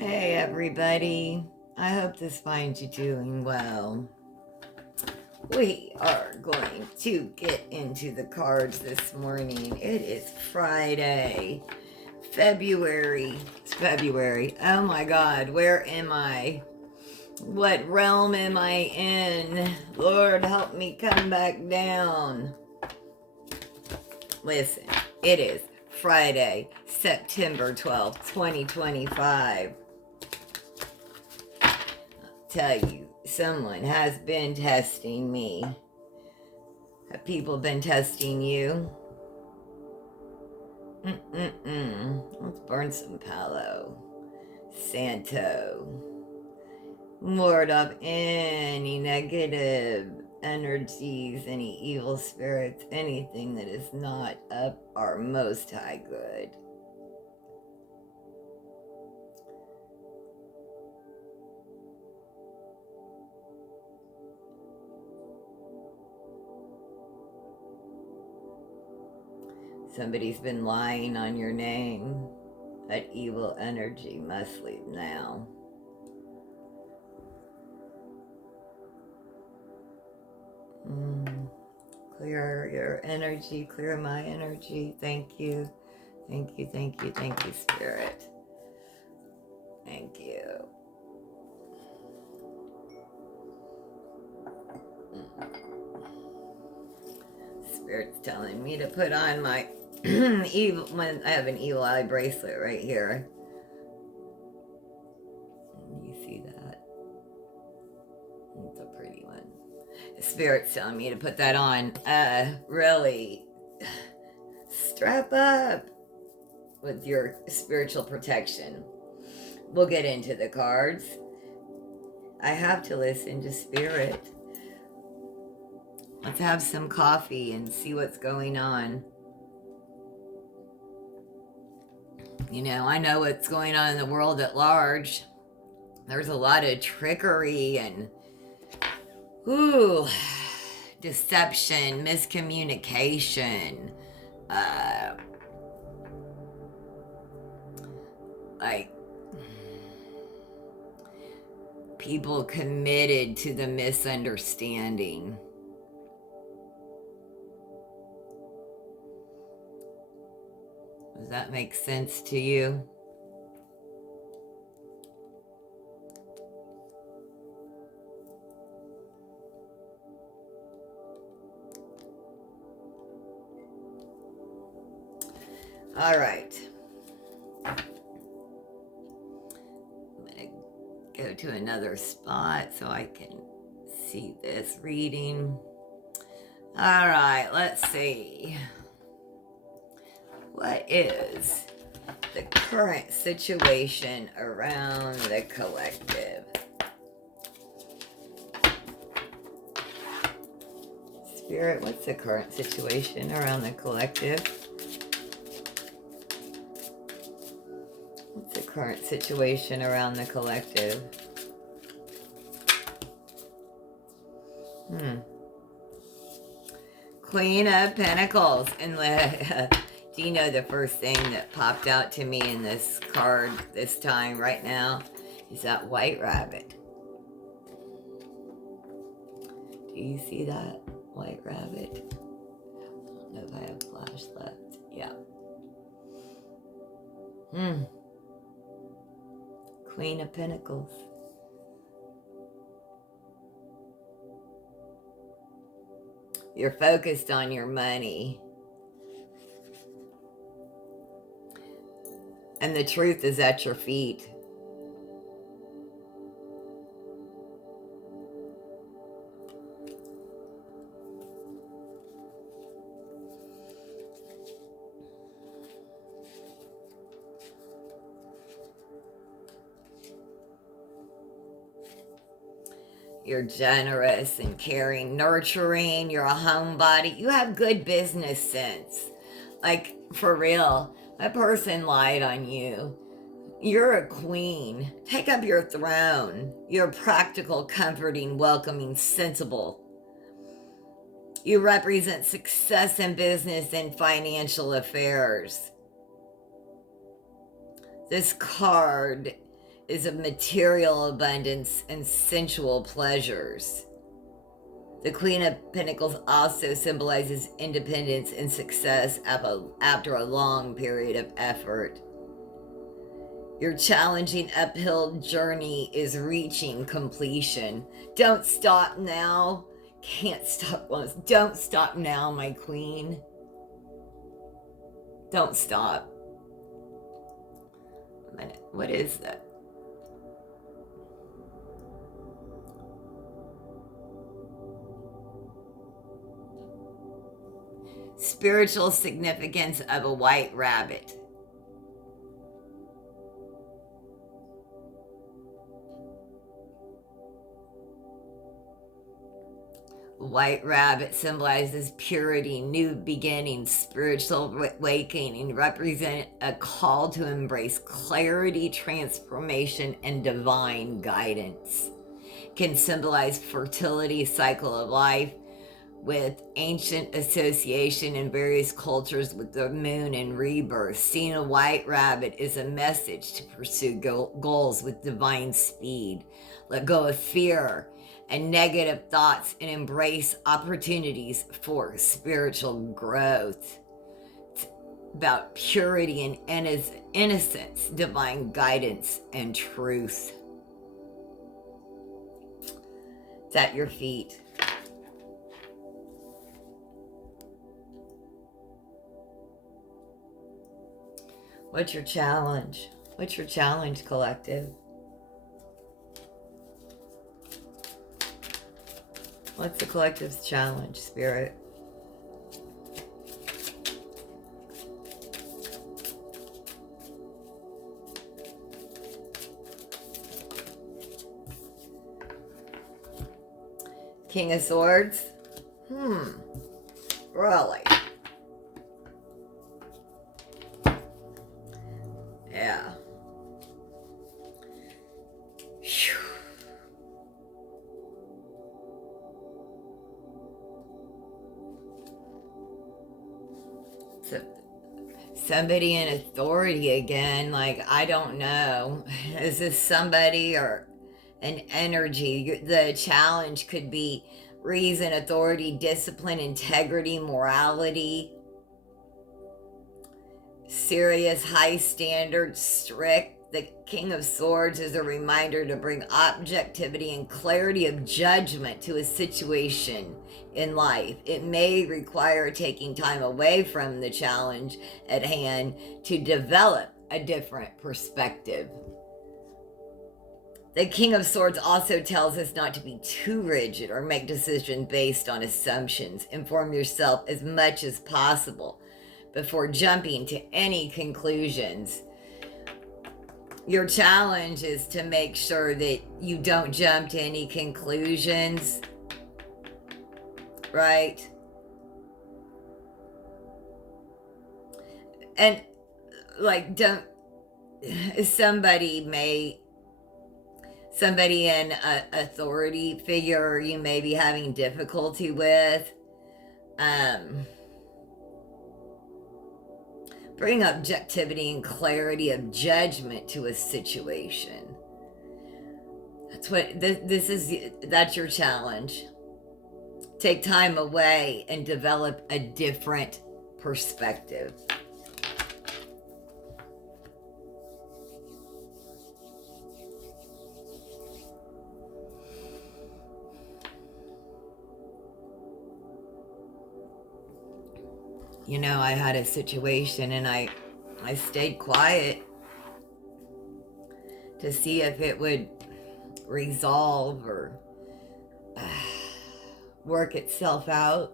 Hey everybody, I hope this finds you doing well. We are going to get into the cards this morning. It is Friday, February. It's February. Oh my God, where am I? What realm am I in? Lord, help me come back down. Listen, it is Friday, September 12th, 2025. Tell you, someone has been testing me. Have people been testing you? Let's burn some Palo Santo. Lord of any negative energies, any evil spirits, anything that is not of our most high good. Somebody's been lying on your name. That evil energy must leave now. Clear your energy, clear my energy. Thank you. Thank you, thank you, thank you, Spirit. Thank you. Spirit's telling me to put on my evil, when I have an evil eye bracelet right here. You see that? It's a pretty one. The Spirit's telling me to put that on. Really strap up with your spiritual protection. We'll get into the cards. I have to listen to Spirit. Let's have some coffee and see what's going on. You know, I know what's going on in the world at large. There's a lot of trickery and deception, miscommunication, like people committed to the misunderstanding. Does that make sense to you? All right. I'm going to go to another spot so I can see this reading. All right, let's see. What is the current situation around the collective? Spirit, what's the current situation around the collective? What's the current situation around the collective? Queen of Pentacles. And do you know the first thing that popped out to me in this card this time right now is that white rabbit. Do you see that white rabbit? I don't know if I have flash left. Yeah. Queen of Pentacles. You're focused on your money. And the truth is at your feet. You're generous and caring, nurturing. You're a homebody. You have good business sense. Like, for real, that person lied on you. You're a queen. Take up your throne. You're practical, comforting, welcoming, sensible. You represent success in business and financial affairs. This card is of material abundance and sensual pleasures. The Queen of Pentacles also symbolizes independence and success after a long period of effort. Your challenging uphill journey is reaching completion. Don't stop now. Can't stop once. Don't stop now, my queen. Don't stop. A minute. What is that? Spiritual significance of a white rabbit. White rabbit symbolizes purity, new beginnings, spiritual awakening, represent a call to embrace clarity, transformation, and divine guidance. Can symbolize fertility, cycle of life, with ancient association in various cultures with the moon and rebirth. Seeing a white rabbit is a message to pursue goals with divine speed. Let go of fear and negative thoughts and embrace opportunities for spiritual growth. It's about purity and innocence, divine guidance, and truth. It's at your feet. What's your challenge? What's your challenge, collective? What's the collective's challenge, Spirit? King of Swords? Really? Yeah. Whew. So, somebody in authority again, like, I don't know. Is this somebody or an energy? The challenge could be reason, authority, discipline, integrity, morality. Serious, high standards, strict. The King of Swords is a reminder to bring objectivity and clarity of judgment to a situation in life. It may require taking time away from the challenge at hand to develop a different perspective. The King of Swords also tells us not to be too rigid or make decisions based on assumptions. Inform yourself as much as possible before jumping to any conclusions. Your challenge is to make sure that you don't jump to any conclusions, right? And like, don't, somebody in a authority figure you may be having difficulty with, bring objectivity and clarity of judgment to a situation. That's what that's your challenge. Take time away and develop a different perspective. You know, I had a situation and I stayed quiet to see if it would resolve or work itself out.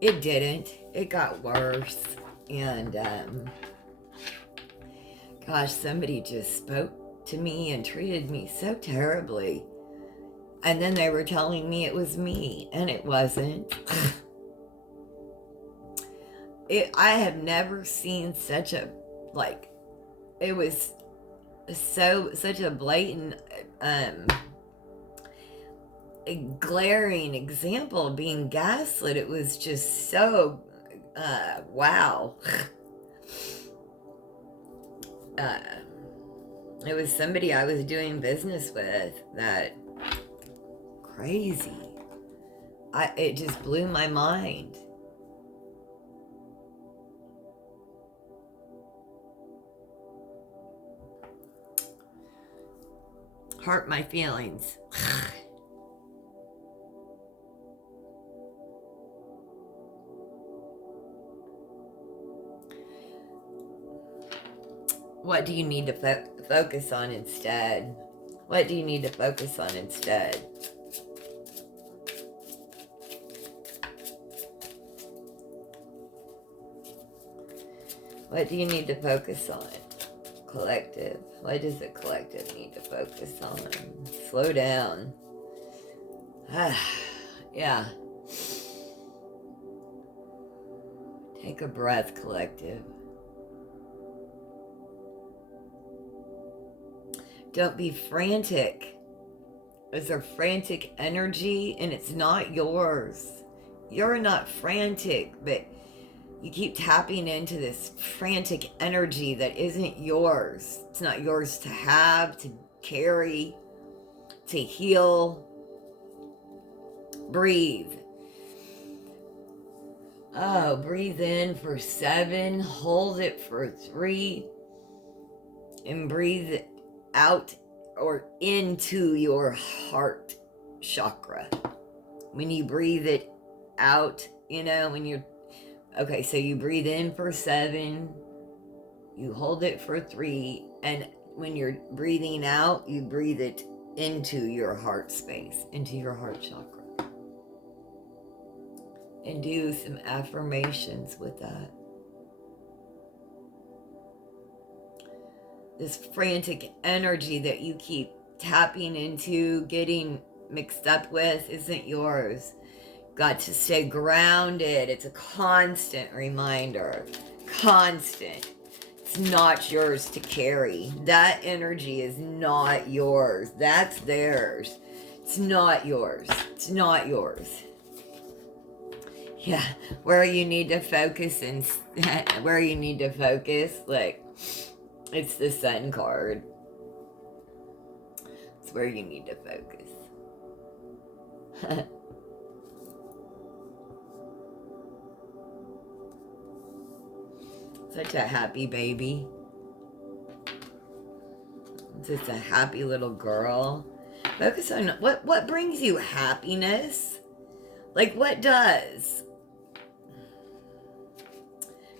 It didn't. It got worse. And gosh, somebody just spoke to me and treated me so terribly. And then they were telling me it was me, and it wasn't. I have never seen such a, like, it was such a blatant, a glaring example of being gaslit. It was just so, wow. uh, it was somebody I was doing business with that crazy. It just blew my mind. Hurt my feelings. What do you need to focus on instead? What do you need to focus on instead? What do you need to focus on? Collective. What does the collective need to focus on? Slow down. Yeah. Take a breath, collective. Don't be frantic. It's a frantic energy and it's not yours. You're not frantic, but you keep tapping into this frantic energy that isn't yours. It's not yours to have, to carry, to heal. Breathe. Oh, breathe in for 7, hold it for 3, and breathe out or into your heart chakra. When you breathe it out, when you're okay, so you breathe in for 7, you hold it for 3, and when you're breathing out, you breathe it into your heart space, into your heart chakra. And do some affirmations with that. This frantic energy that you keep tapping into, getting mixed up with, isn't yours. Got to stay grounded. It's a constant reminder. Constant. It's not yours to carry. That energy is not yours. That's theirs. It's not yours. It's not yours. Yeah, where you need to focus and where you need to focus, like, it's the Sun card. It's where you need to focus. Such a happy baby. Just a happy little girl. Focus on what brings you happiness. Like, what does?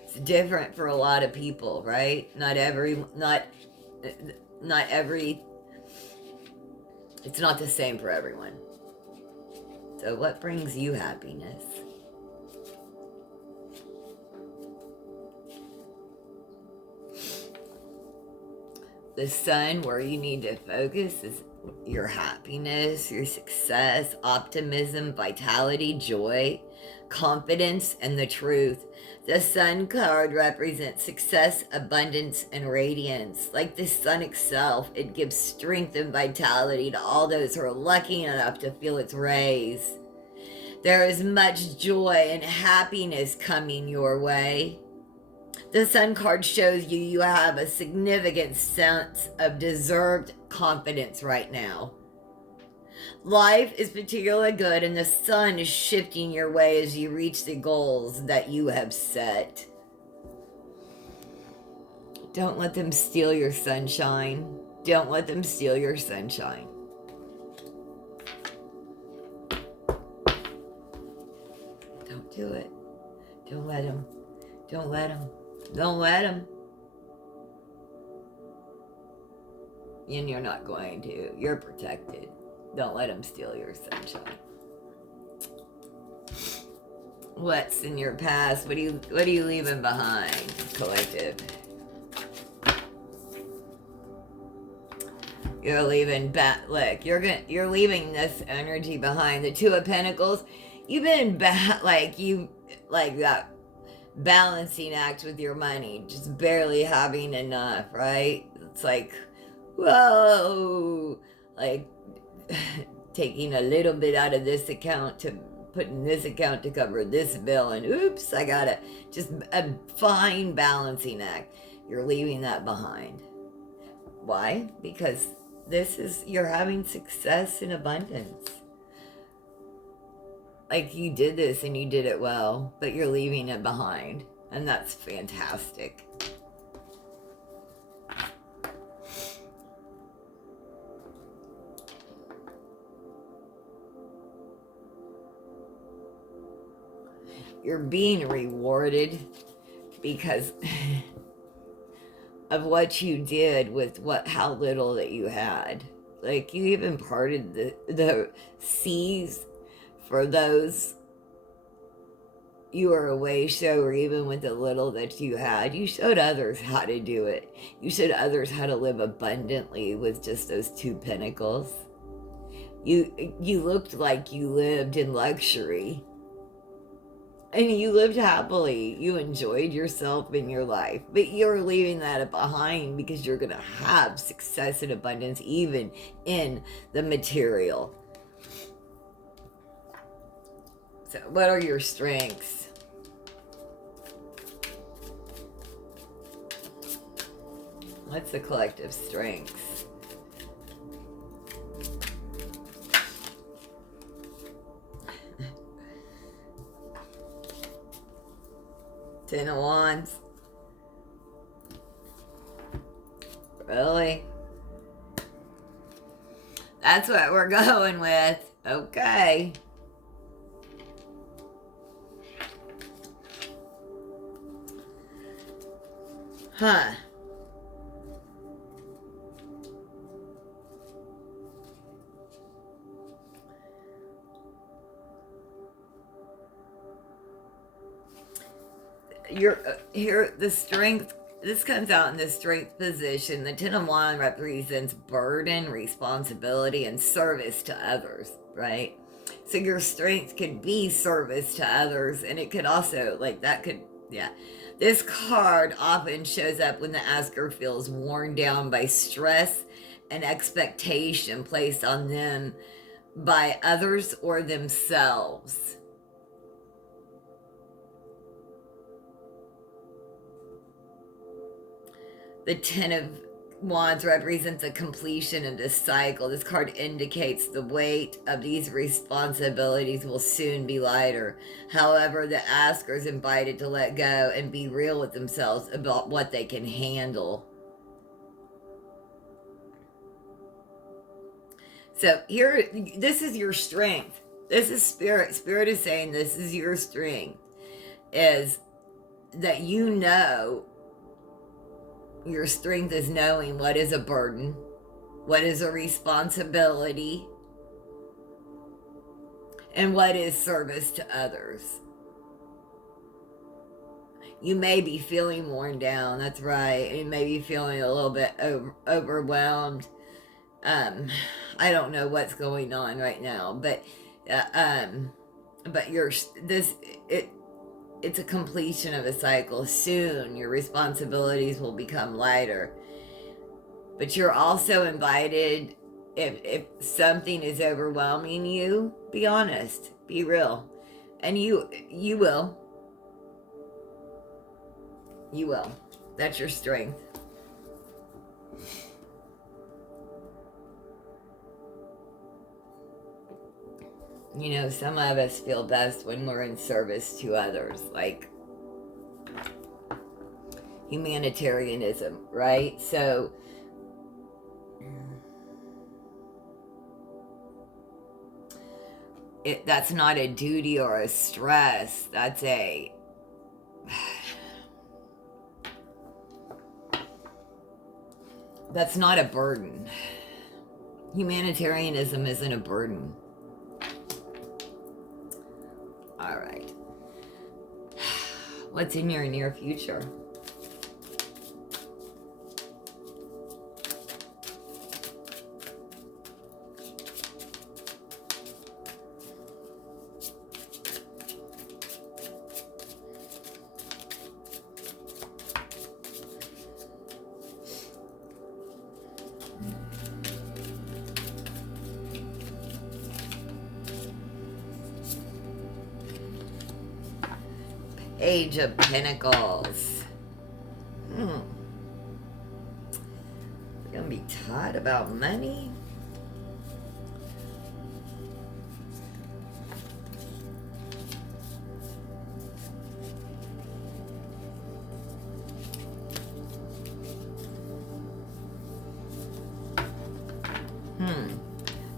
It's different for a lot of people, right? Not every, it's not the same for everyone. So what brings you happiness? The Sun, where you need to focus, is your happiness, your success, optimism, vitality, joy, confidence, and the truth. The Sun card represents success, abundance, and radiance. Like the sun itself, it gives strength and vitality to all those who are lucky enough to feel its rays. There is much joy and happiness coming your way. The Sun card shows you have a significant sense of deserved confidence right now. Life is particularly good, and the Sun is shifting your way as you reach the goals that you have set. Don't let them steal your sunshine. Don't let them steal your sunshine. Don't do it. Don't let them. Don't let them. Don't let them. And you're not going to. You're protected. Don't let them steal your sunshine. What's in your past? What are you leaving behind, collective? You're leaving look, you're leaving this energy behind. The Two of Pentacles. You've been like that balancing act with your money, just barely having enough, right? It's like, whoa, like taking a little bit out of this account to put in this account to cover this bill, and oops, I gotta, just a fine balancing act. You're leaving that behind. Why? Because you're having success and abundance. Like, you did this and you did it well, but you're leaving it behind. And that's fantastic. You're being rewarded because of what you did with how little that you had. Like, you even parted the seas for those you were away, so even with the little that you had, you showed others how to do it. You showed others how to live abundantly with just those 2 pinnacles. You looked like you lived in luxury. And you lived happily. You enjoyed yourself in your life. But you're leaving that behind because you're going to have success and abundance even in the material. So, what are your strengths? What's the collective strengths? Ten of Wands. Really? That's what we're going with. Okay. Huh. Here, the strength, this comes out in the strength position. The 10 of Wands represents burden, responsibility, and service to others, right? So your strength could be service to others, and it could also, yeah. This card often shows up when the asker feels worn down by stress and expectation placed on them by others or themselves. The 10 of Wands represents the completion of this cycle. This card indicates the weight of these responsibilities will soon be lighter. However, the asker is invited to let go and be real with themselves about what they can handle. So here, this is your strength. This is Spirit. Spirit is saying this is your strength. Is that you know, your strength is knowing what is a burden, what is a responsibility, and what is service to others. You may be feeling worn down, that's right. You may be feeling a little bit overwhelmed. I don't know what's going on right now, but it's a completion of a cycle. Soon your responsibilities will become lighter. But you're also invited, if something is overwhelming you, be honest, be real. And you will. You will. That's your strength. You know, some of us feel best when we're in service to others, like humanitarianism, right? So that's not a duty or a stress. That's that's not a burden. Humanitarianism isn't a burden. All right. What's in your near future? Page of Pentacles. gonna be taught about money?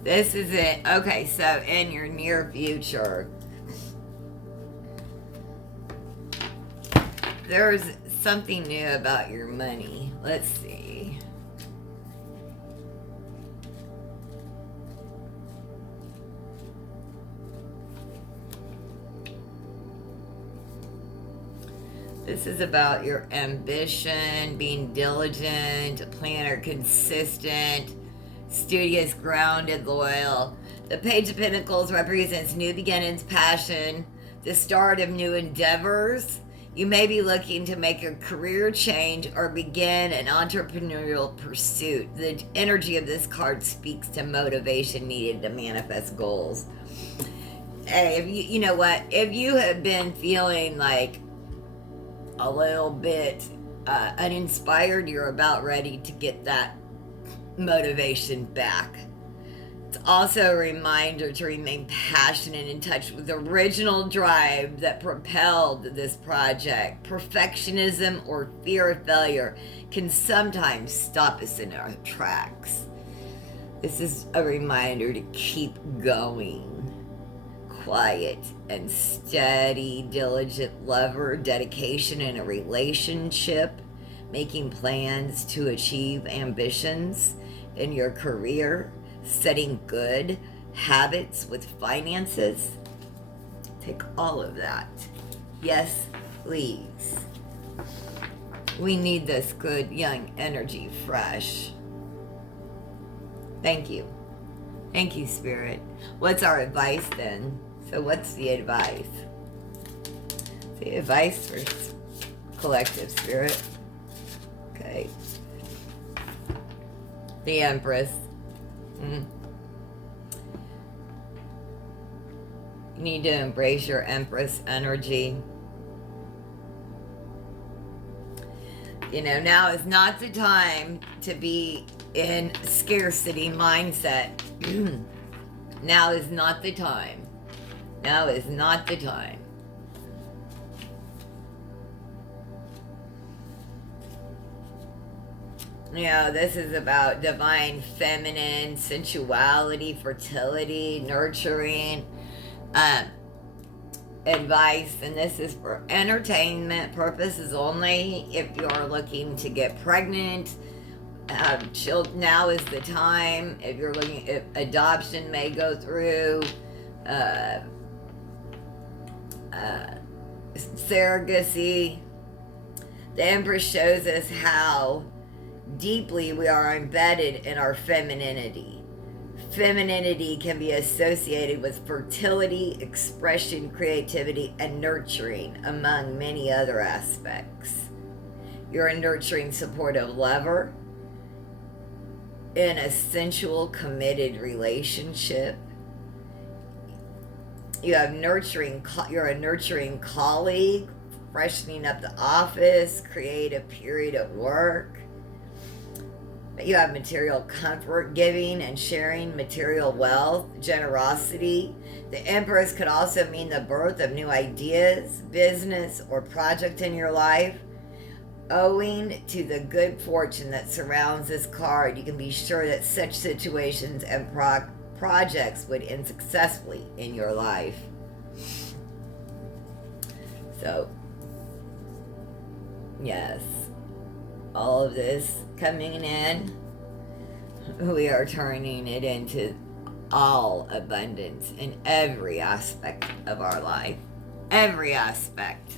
This is it. Okay, so in your near future, there's something new about your money. Let's see. This is about your ambition, being diligent, a planner, consistent, studious, grounded, loyal. The Page of Pentacles represents new beginnings, passion, the start of new endeavors. You may be looking to make a career change or begin an entrepreneurial pursuit. The energy of this card speaks to motivation needed to manifest goals. Hey, if you know what? If you have been feeling like a little bit uninspired, you're about ready to get that motivation back. It's also a reminder to remain passionate and in touch with the original drive that propelled this project. Perfectionism or fear of failure can sometimes stop us in our tracks. This is a reminder to keep going. Quiet and steady, diligent lover, dedication in a relationship, making plans to achieve ambitions in your career, setting good habits with finances. Take all of that. Yes, please. We need this good young energy fresh. Thank you. Thank you, Spirit. What's our advice then? So what's the advice? The advice for collective Spirit. Okay. The Empress. You need to embrace your Empress energy. You know, now is not the time to be in scarcity mindset. Now is not the time. Now is not the time. You know, this is about divine feminine, sensuality, fertility, nurturing, advice, and this is for entertainment purposes only. If you're looking to get pregnant, now is the time. If you're looking, if adoption may go through, surrogacy. The Empress shows us how deeply we are embedded in our femininity. Femininity can be associated with fertility, expression, creativity, and nurturing, among many other aspects. You're a nurturing, supportive lover in a sensual, committed relationship. You're a nurturing colleague, freshening up the office, creative period at work. You have material comfort, giving and sharing material wealth, generosity. The Empress could also mean the birth of new ideas, business, or project in your life. Owing to the good fortune that surrounds this card, you can be sure that such situations and projects would end successfully in your life. So, yes, all of this coming in, we are turning it into all abundance in every aspect of our life. Every aspect.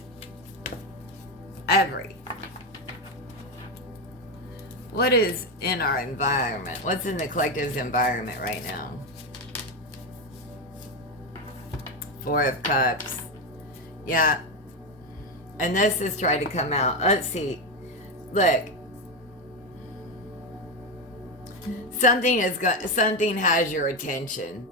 Every. What is in our environment? What's in the collective's environment right now? Four of Cups. Yeah. And this is trying to come out. Let's see. Look. Something has your attention.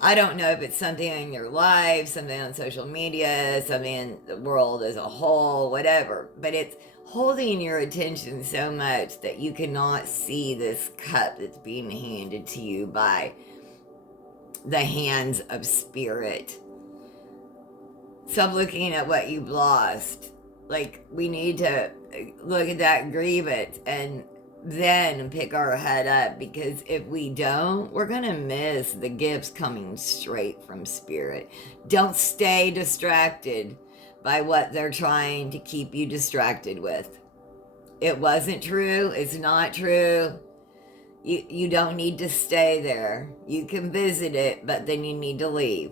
I don't know if it's something in your life, something on social media, something in the world as a whole, whatever, but it's holding your attention so much that you cannot see this cup that's being handed to you by the hands of spirit. Stop looking at what you've lost. Like, we need to look at that grievance and then pick our head up, because if we don't, we're going to miss the gifts coming straight from spirit. Don't stay distracted by what they're trying to keep you distracted with. It wasn't true. It's not true. You don't need to stay there. You can visit it, but then you need to leave.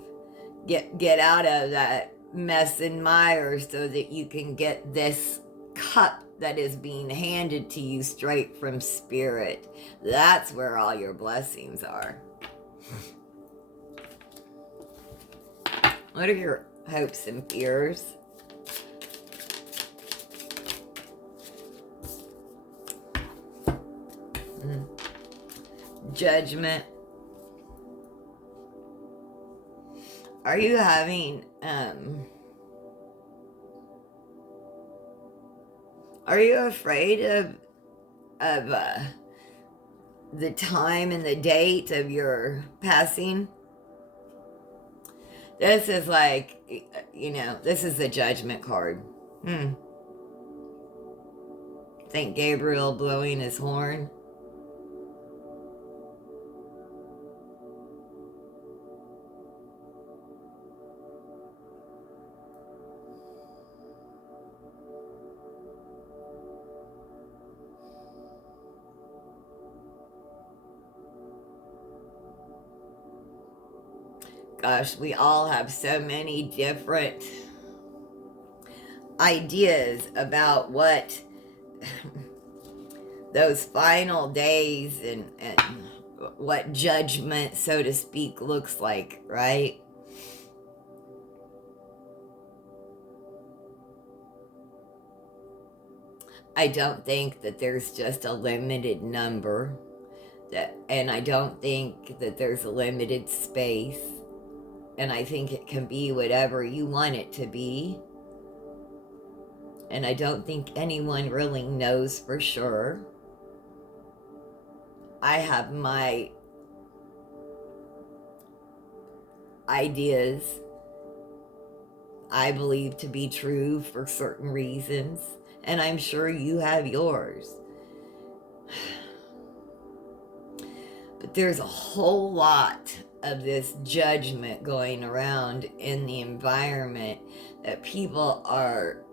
Get out of that mess and mire so that you can get this cup that is being handed to you straight from spirit. That's where all your blessings are. What are your hopes and fears? Judgment. Are you having are you afraid of the time and the date of your passing? This is like, this is the judgment card. Think Gabriel blowing his horn. Gosh, we all have so many different ideas about what those final days and what judgment, so to speak, looks like, right? I don't think that there's just a limited number, and I don't think that there's a limited space. And I think it can be whatever you want it to be. And I don't think anyone really knows for sure. I have my ideas I believe to be true for certain reasons. And I'm sure you have yours. But there's a whole lot of this judgment going around in the environment that people are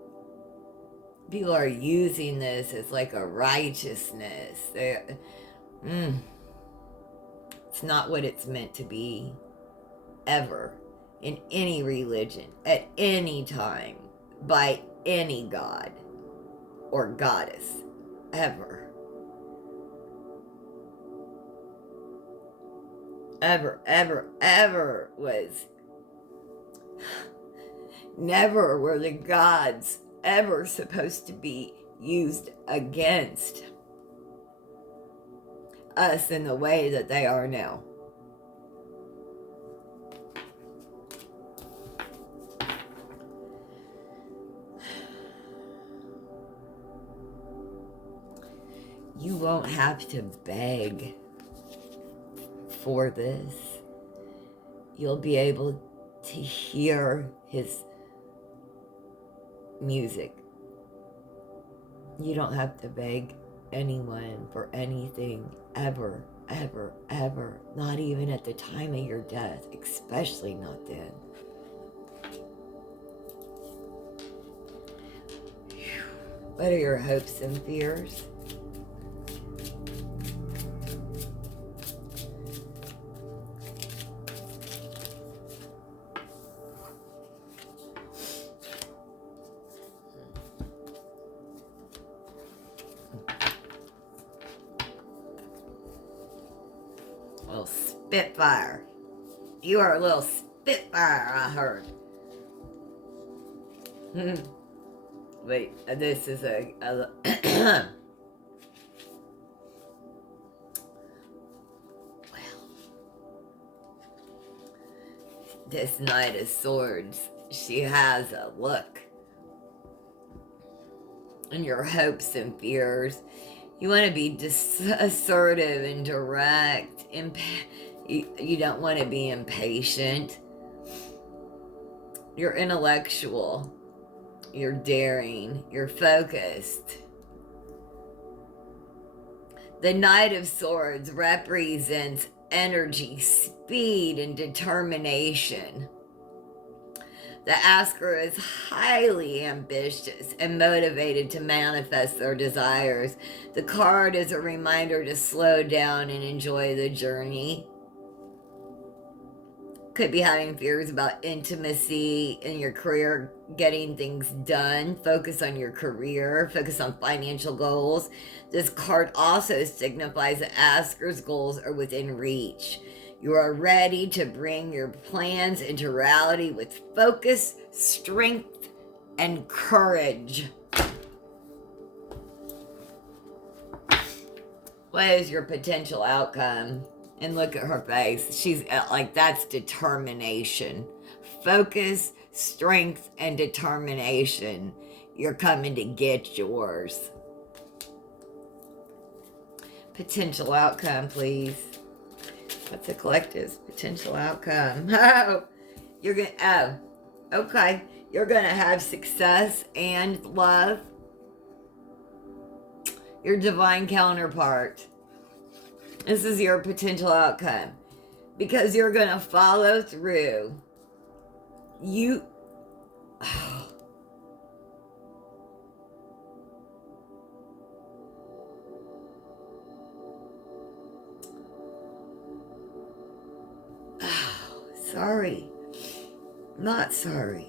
using this as like a righteousness. It's not what it's meant to be, ever, in any religion, at any time, by any god or goddess, ever. Ever was. Never were the gods ever supposed to be used against us in the way that they are now. You won't have to beg for this. You'll be able to hear his music. You don't have to beg anyone for anything ever. Not even at the time of your death, especially not then. What are your hopes and fears? Little spitfire. You are a little spitfire, I heard. Wait, this is a well, this Knight of Swords, she has a look. And your hopes and fears. You want to be assertive and direct. You don't want to be impatient. You're intellectual. You're daring. You're focused. The Knight of Swords represents energy, speed, and determination. The asker is highly ambitious and motivated to manifest their desires. The card is a reminder to slow down and enjoy the journey. Could be having fears about intimacy in your career, getting things done. Focus on your career, focus on financial goals. This card also signifies that asker's goals are within reach. You are ready to bring your plans into reality with focus, strength, and courage. What is your potential outcome? And look at her face. She's like, that's determination. Focus, strength, and determination. You're coming to get yours. Potential outcome, please. What's the collective's potential outcome? Oh, okay. You're gonna have success and love. Your divine counterpart. This is your potential outcome. Because you're gonna follow through. Sorry. Not sorry.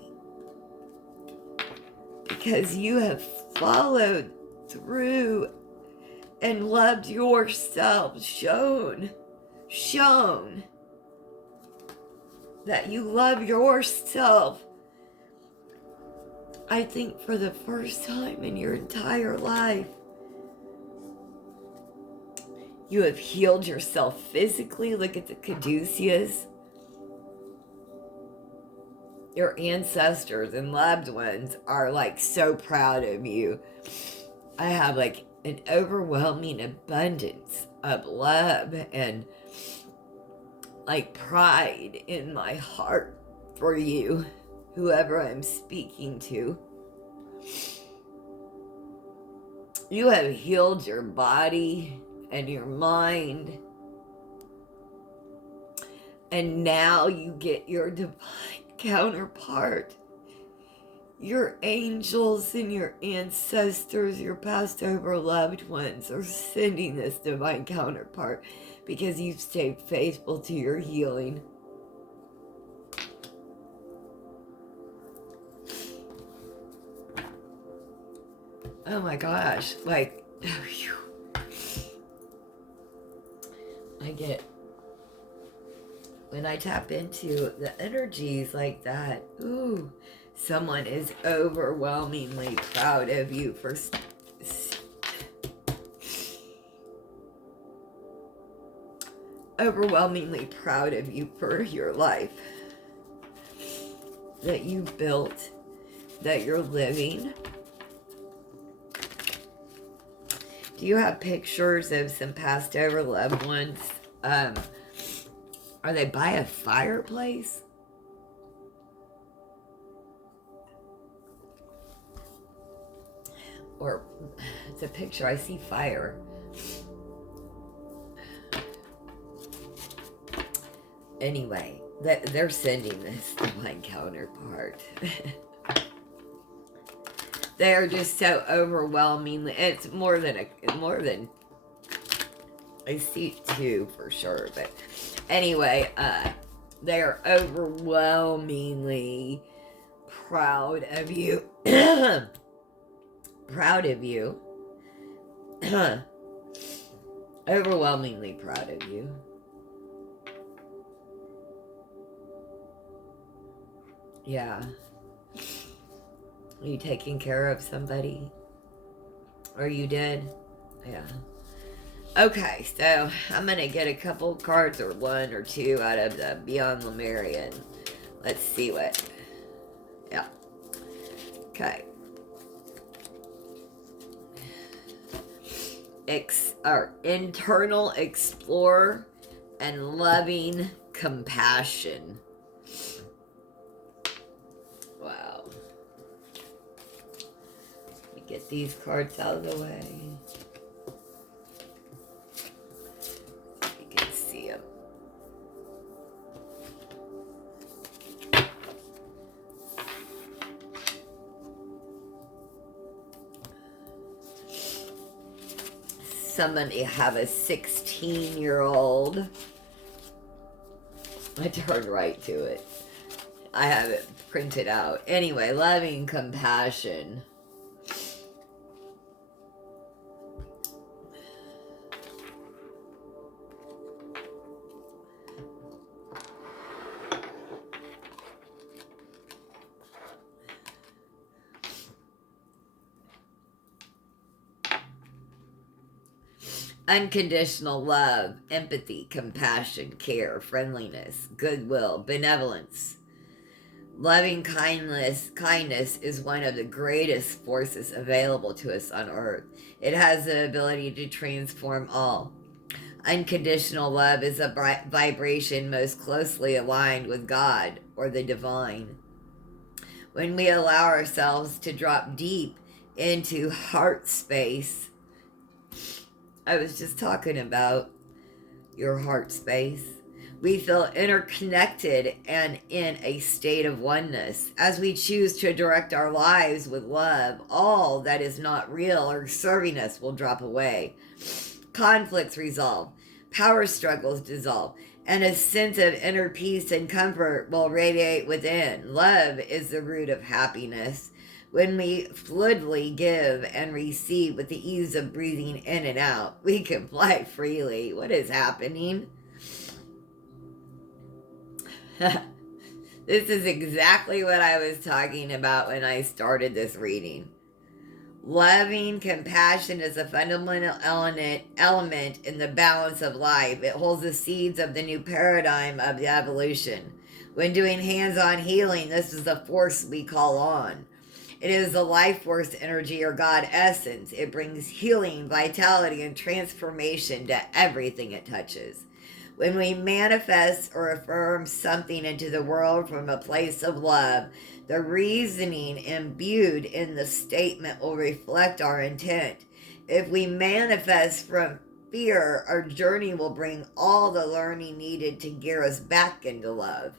Because you have followed through and loved yourself. Shown that you love yourself. I think for the first time in your entire life. You have healed yourself physically. Look at the caduceus. Your ancestors and loved ones are like so proud of you. I have like an overwhelming abundance of love and like pride in my heart for you, whoever I'm speaking to. You have healed your body and your mind. And now you get your divine counterpart. Your angels and your ancestors, your passed over loved ones are sending this divine counterpart because you've stayed faithful to your healing. Oh my gosh, like, when I tap into the energies like that, ooh, someone is overwhelmingly proud of you for your life that you built, that you're living. Do you have pictures of some passed over loved ones? Are they by a fireplace? Or it's a picture, I see fire. Anyway, they're sending this divine counterpart. They are just so overwhelmingly, it's more than I see two for sure, but anyway, they are overwhelmingly proud of you. Proud of you. Overwhelmingly proud of you. Yeah. Are you taking care of somebody? Or you did? Yeah. Okay, so I'm going to get a couple cards or one or two out of the Beyond Lemurian. Let's see what. Yeah. Okay. Internal explorer and loving compassion. Wow. Let me get these cards out of the way. You can see them. Somebody have a 16-year-old. I turned right to it. I have it printed out. Anyway, loving compassion. Unconditional love, empathy, compassion, care, friendliness, goodwill, benevolence. Loving kindness is one of the greatest forces available to us on earth. It has the ability to transform all. Unconditional love is a vibration most closely aligned with God or the divine. When we allow ourselves to drop deep into heart space, I was just talking about your heart space. We feel interconnected and in a state of oneness. As we choose to direct our lives with love, all that is not real or serving us will drop away. Conflicts resolve, power struggles dissolve, and a sense of inner peace and comfort will radiate within. Love is the root of happiness. When we fluidly give and receive with the ease of breathing in and out, we can fly freely. What is happening? This is exactly what I was talking about when I started this reading. Loving compassion is a fundamental element in the balance of life. It holds the seeds of the new paradigm of the evolution. When doing hands-on healing, this is the force we call on. It is the life force energy or God essence. It brings healing, vitality, and transformation to everything it touches. When we manifest or affirm something into the world from a place of love, the reasoning imbued in the statement will reflect our intent. If we manifest from fear, our journey will bring all the learning needed to gear us back into love.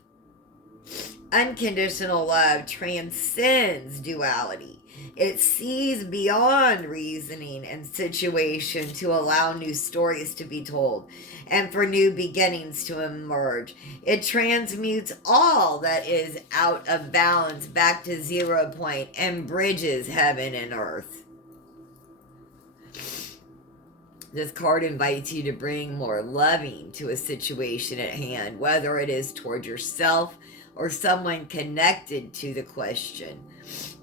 Unconditional love transcends duality. It sees beyond reasoning and situation to allow new stories to be told and for new beginnings to emerge. It transmutes all that is out of balance back to 0 point and bridges heaven and earth. This card invites you to bring more loving to a situation at hand, whether it is toward yourself or someone connected to the question.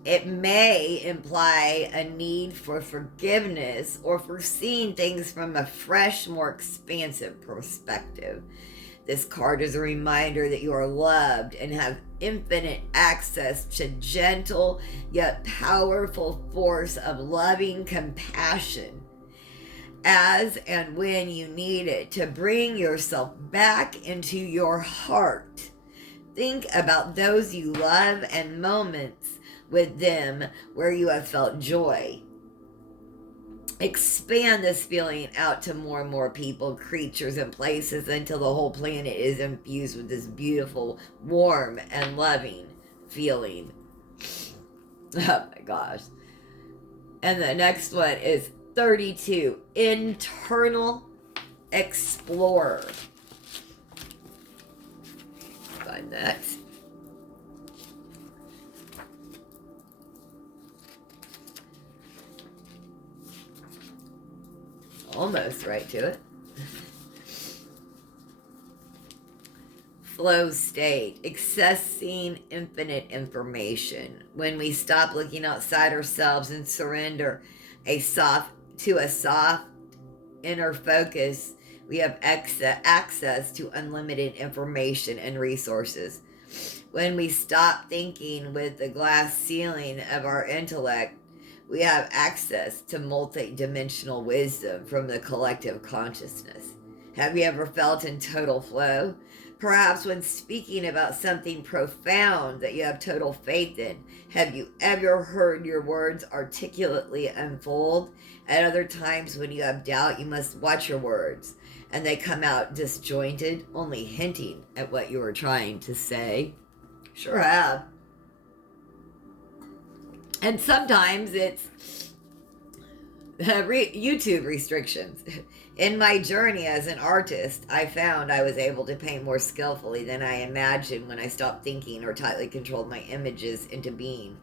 It may imply a need for forgiveness or for seeing things from a fresh, more expansive perspective. This card is a reminder that you are loved and have infinite access to gentle yet powerful force of loving compassion as and when you need it to bring yourself back into your heart. Think about those you love and moments with them where you have felt joy. Expand this feeling out to more and more people, creatures, and places until the whole planet is infused with this beautiful, warm, and loving feeling. Oh my gosh. And the next one is 32, Internal Explorer. Find that. Almost right to it. Flow state, accessing infinite information. When we stop looking outside ourselves and surrender a soft inner focus, we have access to unlimited information and resources. When we stop thinking with the glass ceiling of our intellect, we have access to multidimensional wisdom from the collective consciousness. Have you ever felt in total flow? Perhaps when speaking about something profound that you have total faith in, have you ever heard your words articulately unfold? At other times, when you have doubt, you must watch your words and they come out disjointed, only hinting at what you were trying to say. Sure have. And sometimes it's YouTube restrictions. In my journey as an artist, I found I was able to paint more skillfully than I imagined when I stopped thinking or tightly controlled my images into being.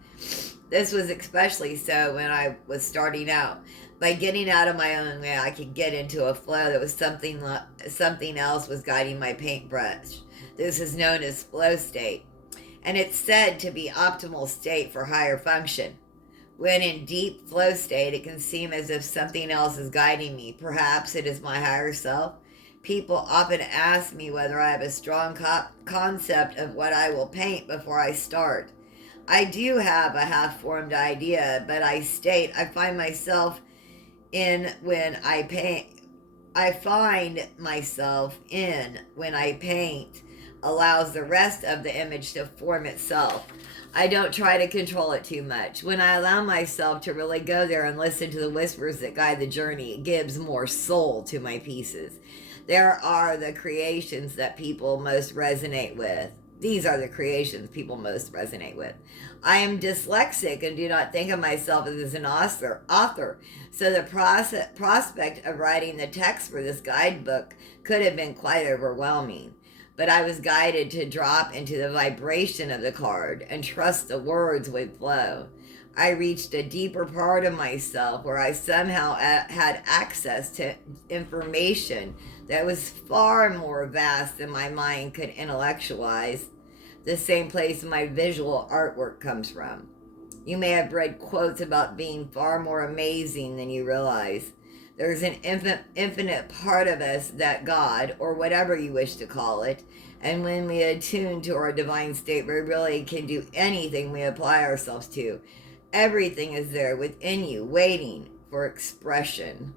This was especially so when I was starting out. By getting out of my own way, I could get into a flow that was something else was guiding my paintbrush. This is known as flow state, and it's said to be optimal state for higher function. When in deep flow state, it can seem as if something else is guiding me. Perhaps it is my higher self. People often ask me whether I have a strong concept of what I will paint before I start. I do have a half-formed idea, but I state I find myself in when I paint. I find myself in when I paint allows the rest of the image to form itself. I don't try to control it too much. When I allow myself to really go there and listen to the whispers that guide the journey, it gives more soul to my pieces. There are the creations that people most resonate with. These are the creations people most resonate with. I am dyslexic and do not think of myself as an author. So the prospect of writing the text for this guidebook could have been quite overwhelming. But I was guided to drop into the vibration of the card and trust the words would flow. I reached a deeper part of myself where I somehow had access to information that was far more vast than my mind could intellectualize. The same place my visual artwork comes from. You may have read quotes about being far more amazing than you realize. There's an infinite part of us that God, or whatever you wish to call it, and when we attune to our divine state, we really can do anything we apply ourselves to. Everything is there within you, waiting for expression.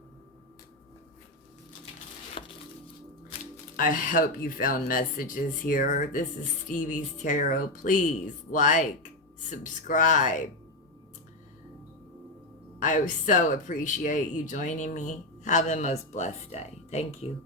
I hope you found messages here. This is Stevie's Tarot. Please like, subscribe. I so appreciate you joining me. Have the most blessed day. Thank you.